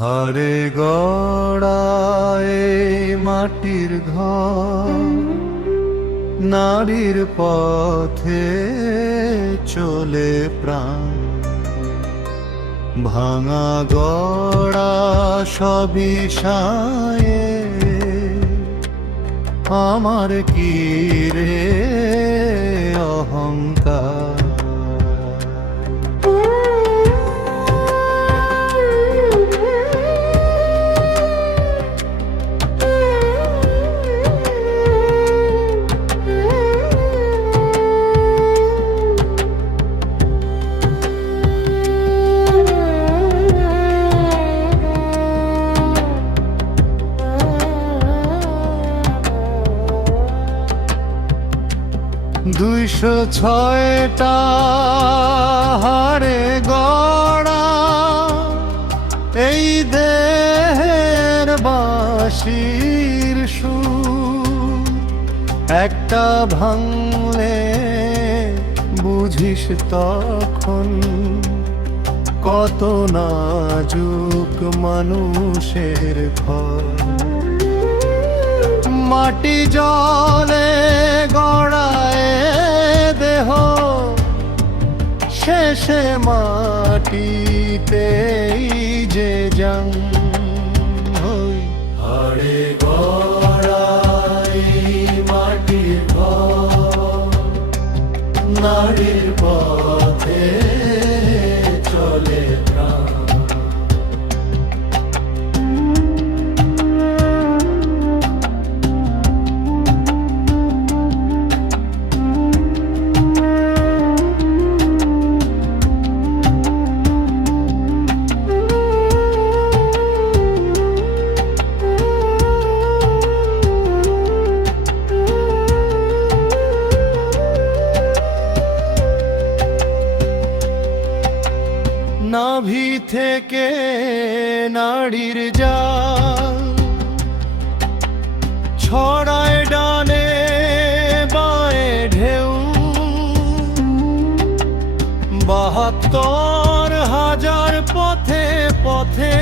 হাড়ে গড়া এই মাটির ঘর, নারীর পথে চলে প্রাণ। ভাঙা গড়া সবই সায়ে, আমার কি রে অহংকার। দুইশো ছয়টা হাড়ে গড়া এই দেহের বাঁশির সুর, একটা ভাঙলে বুঝিস তখন কত নাজুক মানুষের ঘর। মাটি জলে গড়ায় দেহ, শেষে মাটিতেই যে জং। হাড়ে গড়াই মাটির ঘর, নারীর পথে চলে প্রাণ। নাভি থেকে নাড়ির জাল ছড়ায় ডানে বায়ে ঢেউ। ৭২,০০০ পথে পথে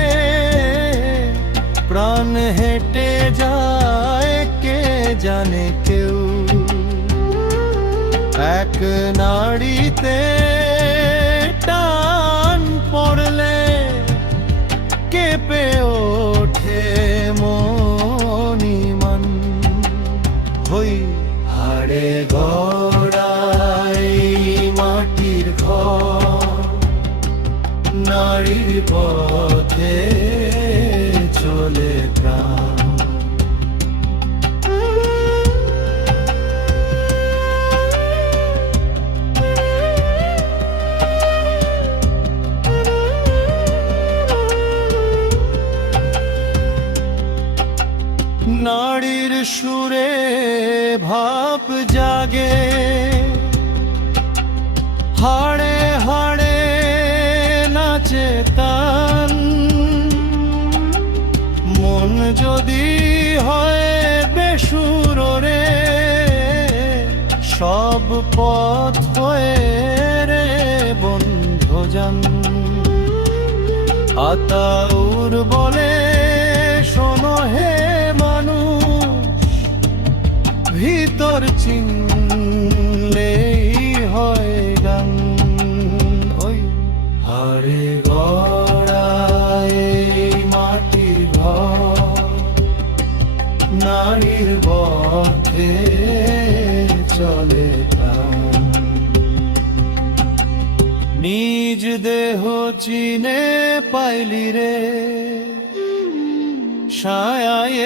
প্রাণ হেঁটে যায় কে জানে কেউ। এক নাড়িতে টান পড়লে কেঁপে ওঠে মনিমান। হই হাড়ে গড়াই মাটির ঘর, নারীর পথে চলে প্রাণ। নারীর সুরে ভাব জাগে, হাড়ে হাড়ে নাচে তান। মন যদি হয় বেসুর রে, সব পথ হয়ে রে বন্ধুজন। আতাউর বলে শোনো হে মানুষ, ভিতর চিনলেই হয় গান। ওই হাড়ে গড়াই মাটির ঘর, নারীর পথে চলে প্রাণ। নিজ দেহ চিনে পাইলি রে, ছায়ায়